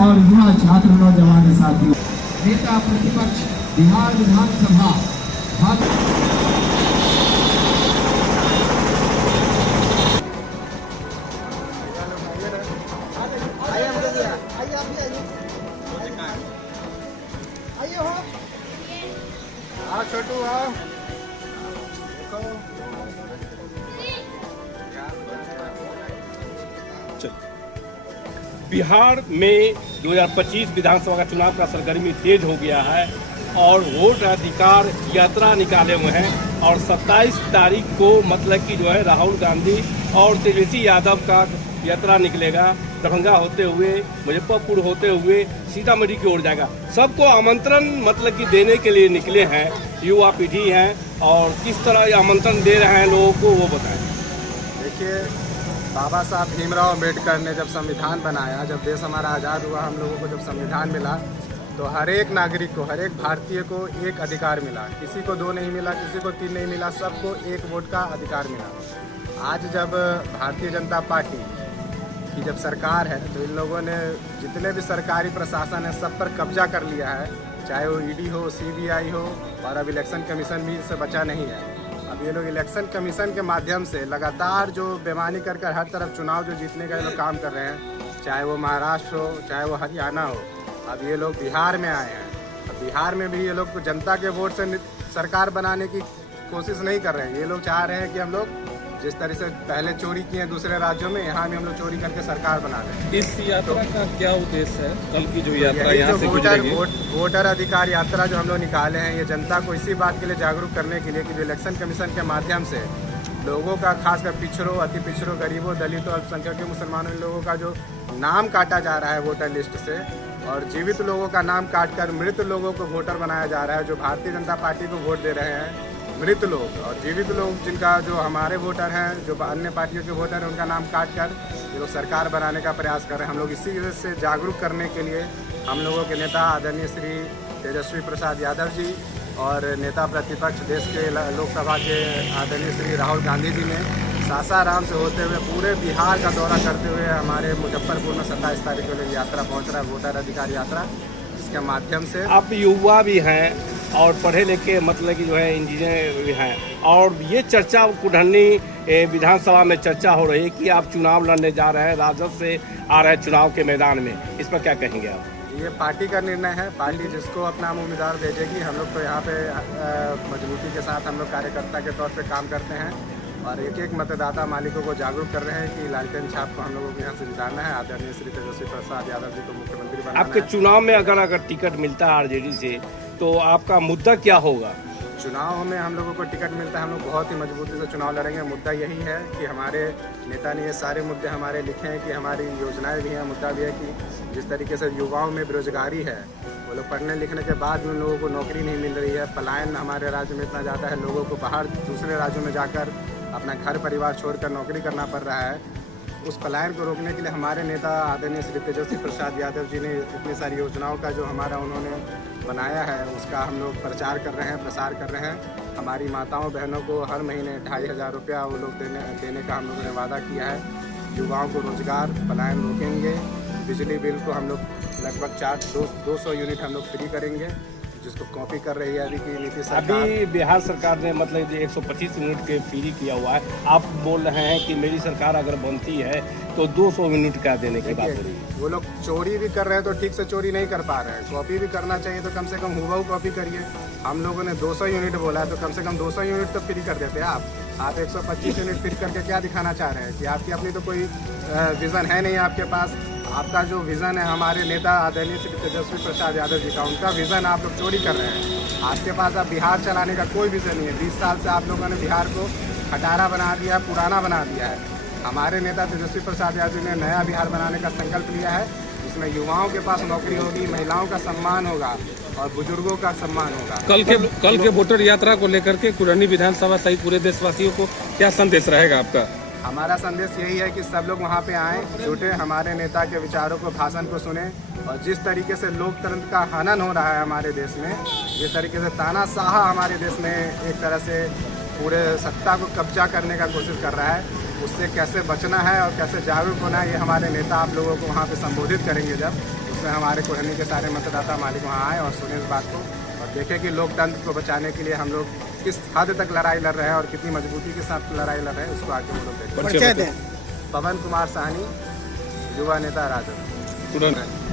और युवा छात्र नौजवान साथियों, नेता प्रतिपक्ष बिहार विधानसभा छोटू आओ। बिहार में 2025 विधानसभा का चुनाव का सरगर्मी तेज हो गया है और वोट अधिकार यात्रा निकाले हुए हैं और 27 तारीख को मतलब कि जो है राहुल गांधी और तेजस्वी यादव का यात्रा निकलेगा। दरभंगा होते हुए, मुजफ्फरपुर होते हुए सीतामढ़ी की ओर जाएगा। सबको आमंत्रण मतलब कि देने के लिए निकले हैं, युवा पीढ़ी हैं और किस तरह आमंत्रण दे रहे हैं लोगों को वो बताएं। देखिए, बाबा साहब भीमराव अम्बेडकर ने जब संविधान बनाया, जब देश हमारा आज़ाद हुआ, हम लोगों को जब संविधान मिला तो हर एक नागरिक को, हर एक भारतीय को एक अधिकार मिला। किसी को 2 नहीं मिला, किसी को 3 नहीं मिला, सबको 1 वोट का अधिकार मिला। आज जब भारतीय जनता पार्टी की जब सरकार है तो इन लोगों ने जितने भी सरकारी प्रशासन है सब पर कब्जा कर लिया है, चाहे वो ईडी हो, सीबीआई हो, और अब इलेक्शन कमीशन भी इससे बचा नहीं है। अब ये लोग इलेक्शन कमीशन के माध्यम से लगातार जो बेईमानी कर कर हर तरफ चुनाव जो जीतने का ये लोग काम कर रहे हैं, चाहे वो महाराष्ट्र हो, चाहे वो हरियाणा हो। अब ये लोग बिहार में आए हैं, अब बिहार में भी ये लोग जनता के वोट से सरकार बनाने की कोशिश नहीं कर रहे हैं। ये लोग चाह रहे हैं कि हम लोग जिस तरह से पहले चोरी किए दूसरे राज्यों में, यहाँ भी हम लोग चोरी करके सरकार बना रहे हैं। इस यात्रा का क्या उद्देश्य है? कल की जो यात्रा यहाँ से वोटर अधिकार यात्रा जो हम लोग निकाले हैं, ये जनता को इसी बात के लिए जागरूक करने के लिए कि जो इलेक्शन कमीशन के माध्यम से लोगों का, खासकर पिछड़ों, अति पिछड़ों, गरीबों, दलितों, अल्पसंख्यकों, मुसलमानों, इन लोगों का जो नाम काटा जा रहा है वोटर लिस्ट से, और जीवित लोगों का नाम काटकर मृत लोगों को वोटर बनाया जा रहा है। जो भारतीय जनता पार्टी को वोट दे रहे हैं मृत लोग, और जीवित लोग जिनका जो हमारे वोटर हैं, जो अन्य पार्टियों के वोटर हैं, उनका नाम काट कर ये लोग सरकार बनाने का प्रयास कर रहे हैं। हम लोग इसी वजह से जागरूक करने के लिए हम लोगों के नेता आदरणीय श्री तेजस्वी प्रसाद यादव जी और नेता प्रतिपक्ष देश के लोकसभा के आदरणीय श्री राहुल गांधी जी ने सासाराम से होते हुए पूरे बिहार का दौरा करते हुए हमारे मुजफ्फरपुर में 27 तारीख को यात्रा पहुँच रहा है, वोटर अधिकार यात्रा। इसके माध्यम से आप युवा भी हैं और पढ़े लिखे मतलब कि जो है इंजीनियर भी हैं, और ये चर्चा कुढ़नी विधानसभा में चर्चा हो रही है कि आप चुनाव लड़ने जा रहे हैं, राजद से आ रहे हैं चुनाव के मैदान में, इस पर क्या कहेंगे आप? ये पार्टी का निर्णय है, पार्टी जिसको अपना उम्मीदवार भेजेगी। हम लोग तो यहाँ पे मजबूती के साथ हम लोग कार्यकर्ता के तौर पे काम करते हैं और एक एक मतदाता मालिकों को जागरूक कर रहे हैं कि लालटेन छाप को हम लोगों को यहाँ से जिताना है। आदरणीय श्री तेजस्वी प्रसाद यादव जी को मुख्यमंत्री बनाना है। आपके चुनाव में अगर टिकट मिलता है आरजेडी से तो आपका मुद्दा क्या होगा? चुनाव में हम लोगों को टिकट मिलता है, हम लोग बहुत ही मजबूती से चुनाव लड़ेंगे। मुद्दा यही है कि हमारे नेता ने ये सारे मुद्दे हमारे लिखे हैं कि हमारी योजनाएं भी हैं। मुद्दा भी है कि जिस तरीके से युवाओं में बेरोजगारी है, वो लोग पढ़ने लिखने के बाद भी उन लोगों को नौकरी नहीं मिल रही है। पलायन हमारे राज्य में इतना ज़्यादा है, लोगों को बाहर दूसरे राज्यों में जाकर अपना घर परिवार छोड़कर नौकरी करना पड़ रहा है। उस पलायन को रोकने के लिए हमारे नेता आदरणीय श्री तेजस्वी प्रसाद यादव जी ने इतनी सारी योजनाओं का जो हमारा उन्होंने बनाया है उसका हम लोग प्रचार कर रहे हैं, प्रसार कर रहे हैं। हमारी माताओं बहनों को हर महीने 2500 रुपया वो लोग देने का हम लोगों ने वादा किया है। युवाओं को रोजगार, पलायन रोकेंगे। बिजली बिल को हम लोग लगभग 200 यूनिट हम लोग फ्री करेंगे, जिसको कॉपी कर रही है अभी की नीति सरकार। अभी बिहार सरकार ने मतलब 125 यूनिट के फ्री किया हुआ है। आप बोल रहे हैं कि मेरी सरकार अगर बनती है तो 200 यूनिट का देने की बात हो रही है। वो लोग चोरी भी कर रहे हैं तो ठीक से चोरी नहीं कर पा रहे हैं। कॉपी भी करना चाहिए तो कम से कम हुबहू कॉपी करिए। हम लोगों ने 200 यूनिट बोला है तो कम से कम 200 यूनिट तो फ्री कर देते हैं आप 125 यूनिट फ्री करके क्या दिखाना चाह रहे हैं कि आपकी अपनी तो कोई विज़न है नहीं आपके पास। आपका जो विज़न है हमारे नेता आदरणीय श्री तेजस्वी प्रसाद यादव जी का, उनका विज़न आप लोग चोरी कर रहे हैं। आपके पास अब बिहार चलाने का कोई विज़न नहीं है। 20 साल से आप लोगों ने बिहार को खटारा बना दिया, पुराना बना दिया है। हमारे नेता तेजस्वी प्रसाद यादव ने नया बिहार बनाने का संकल्प लिया है, जिसमें युवाओं के पास नौकरी होगी, महिलाओं का सम्मान होगा और बुजुर्गों का सम्मान होगा। कल के वोटर यात्रा को लेकर के कुढ़नी विधानसभा सहित पूरे देशवासियों को क्या संदेश रहेगा आपका? हमारा संदेश यही है कि सब लोग वहाँ पे आएँ, जुटे, हमारे नेता के विचारों को, भाषण को सुने। और जिस तरीके से लोकतंत्र का हनन हो रहा है हमारे देश में, जिस तरीके से तानाशाह हमारे देश में एक तरह से पूरे सत्ता को कब्जा करने का कोशिश कर रहा है, उससे कैसे बचना है और कैसे जागरूक होना है, ये हमारे नेता आप लोगों को वहाँ पे संबोधित करेंगे। जब उस उसमें हमारे कुरहनी के सारे मतदाता मालिक वहाँ आए और सुने इस बात को और देखें कि लोकतंत्र को बचाने के लिए हम लोग किस हद तक लड़ाई लड़ रहे हैं और कितनी मजबूती के साथ लड़ाई लड़ रहे हैं, उसको आगे वो लोग देखें। परिचय दें। पवन कुमार साहनी, युवा नेता राजद।